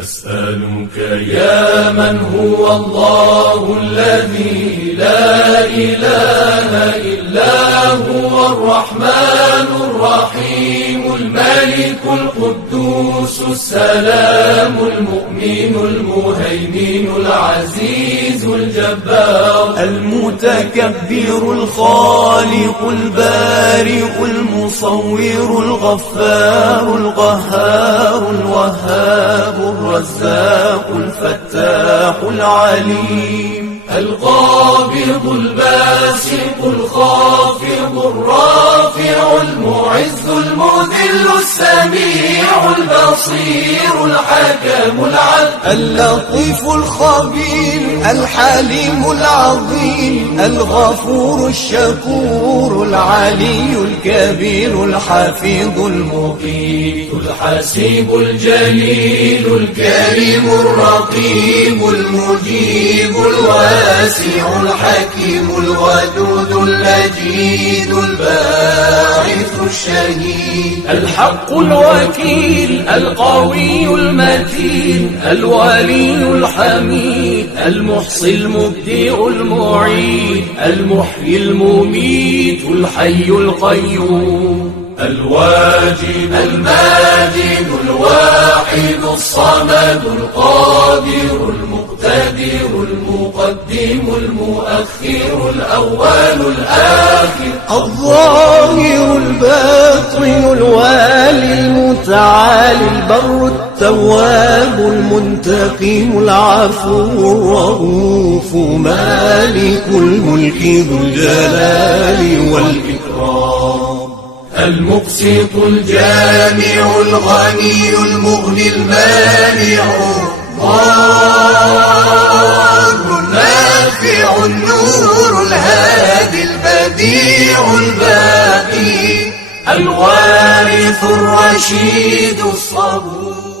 نسألك يا من هو الله الذي لا إله إلا هو الرحمن الرحيم الملك القدوس السلام المؤمن المهيمن العزيز الجبار المتكبر الخالق البارئ المصور الغفار القهار الوهاب الرزاق الفتاح العليم القابض الباسط الخافض الرافع المعز المذل السميع البصير الحكم العدل اللطيف الخبير الحليم العظيم الغفور الشكور العلي الكبير الحفيظ المقيت الحسيب الجليل الكريم الرقيب المجيب الواسع الحكيم الودود المجيد الباعث الشهيد الحق الوكيل القوي المتين الولي الحميد المحصي المبدئ المعيد المحيي المميت الحي القيوم الواجد الماجد الواحد الصمد القادر المقتدر المقدم المؤخر الأول الآخر الظاهر الباطن الوالي المتعالي البر التواب المنتقم العفو الرؤوف مالك الملك ذو الجلال والإكرام المقسط الجامع الغني المغني المانع الضار النافع النور الهادي البديع الباقي الوارث الرشيد الصبور